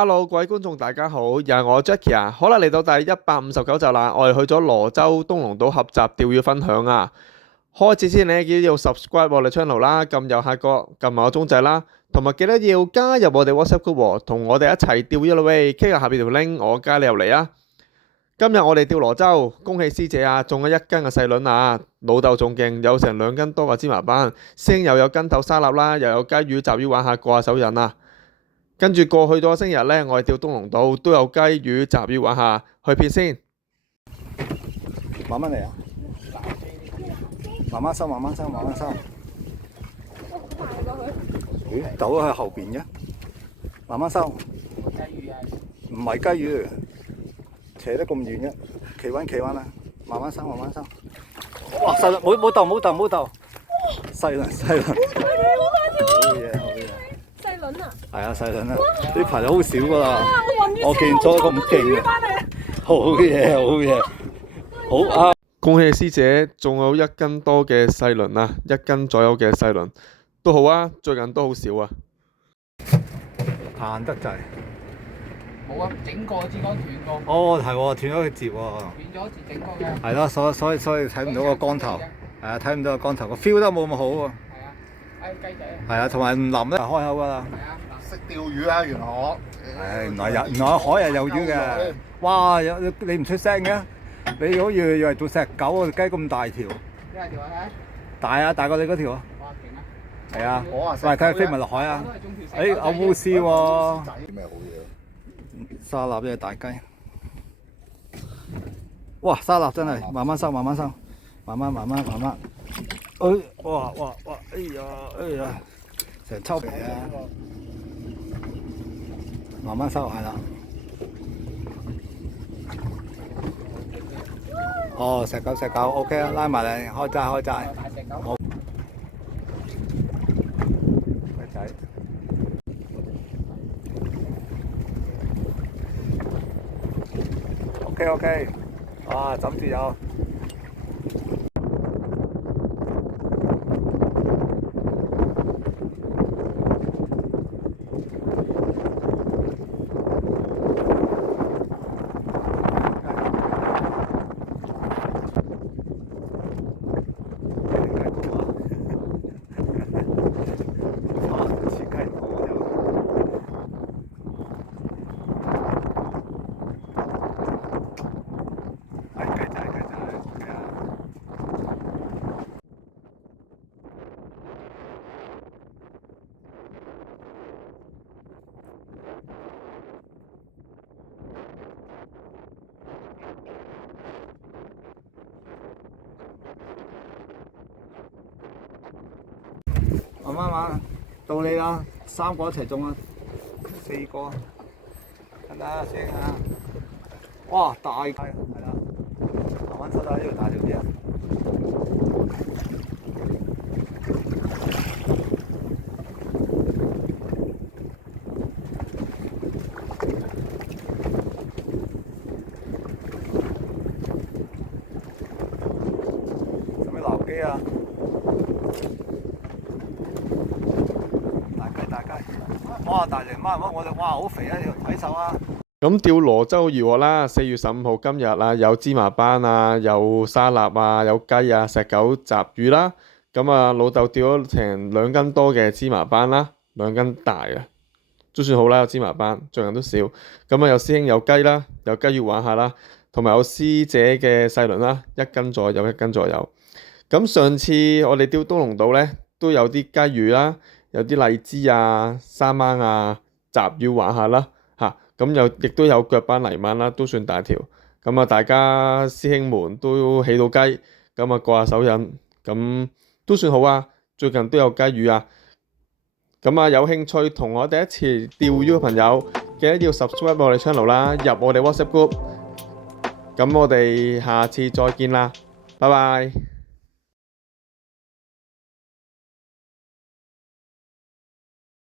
Hello，各位觀眾大家好，又係我 Jackie 啊，好啦，嚟到第159集啦，我哋去咗羅州東龍島合集釣魚分享啊。開始之前呢，記得要 subscribe 我哋 channel 啦，撳右下角撳埋個鐘仔啦，同埋記得要加入我哋 WhatsApp group 喎，同我哋一齊釣魚啦喂，click 下邊條 link，我加你入嚟啊！今日我哋釣羅州，恭喜師姐啊，中咗1斤嘅細輪啊，老豆仲勁，有成2斤多嘅芝麻斑，師兄又有斤頭沙臘啦，又有雞魚、雜魚玩下過下手癮啊！跟住過去咗星期日呢，我哋釣東龍島都有雞魚、雜魚玩下，去片先。慢慢嚟啊！慢慢收，慢慢收，慢慢收。咦，走咗去後邊嘅，慢慢收。唔係雞魚，斜得咁遠嘅，企穩企穩啊！慢慢收，慢慢收。哇！細輪，冇鬥，冇鬥，冇鬥。細輪，細輪。好嘢，好嘢。細輪啊！係啊，細輪啊！呢排好少噶啦，我見咗咁勁嘅。好嘢，好嘢，好啊！恭喜師姐，仲有1斤多嘅細輪啊，1斤左右嘅細輪都好啊，最近都好少啊。彈得滯。冇啊，整過支竿斷過。哦，係喎，斷咗佢節喎。斷咗一節整過嘅。係咯，所以睇唔到個竿頭。係啊，睇唔到個竿頭，個 feel 都冇咁好喎。係啊，雞仔。係啊，同埋唔腍咧，開口㗎啦。係啊，識釣魚啊，原來我。原來海係有魚嘅。哇！你唔出聲嘅？你好似以為做石狗喎，雞咁大條。呢係條啊大啊，大過你嗰條啊。哇，勁啊！係啊。我啊喂，睇下飛埋落海啊！都係中條石。有烏絲喎。咩好嘢？沙臘即係大雞。哇！沙臘真係慢慢收，慢慢收，慢慢。哇！哎呀！成抽皮啊！慢慢收係啦。哦，石狗，OK 啊，拉埋嚟，開齋。大石狗。好。雞仔。OK，哇，枕住有。慢慢，到你啦，3個一齊中啊，4個，睇下先啊！哇，大雞，係啦，慢慢收啦，呢度大條啲啊！使唔使撈機啊？大雞，哇！大隻媽，我哋哇好肥啊！你睇手啊！咁釣羅州漁獲啦，4月15號今日啊，有芝麻斑啊，有沙臘啊，有雞啊，石狗、雜魚啦。咁啊，老豆釣咗成2斤多嘅芝麻斑啦，2斤大啊，都算好啦。有芝麻斑，最近都少。咁啊，有師兄有雞啦，有雞魚玩下啦，同埋有師姐嘅細輪啦，1斤左右，1斤左右。咁上次我哋釣東龍島呢，都有啲雞魚啦。有啲荔枝啊、沙掹啊、雜魚玩下啦嚇，咁亦都有腳斑泥鰻啦，都算大條。咁啊，大家師兄們都起到雞，咁啊過下手癮，咁都算好啊。最近都有雞魚啊。咁啊，有興趣同我哋一齊釣魚嘅朋友，記得要 subscribe 我哋 channel 啦，入我哋 WhatsApp group。咁我哋下次再見啦，拜拜。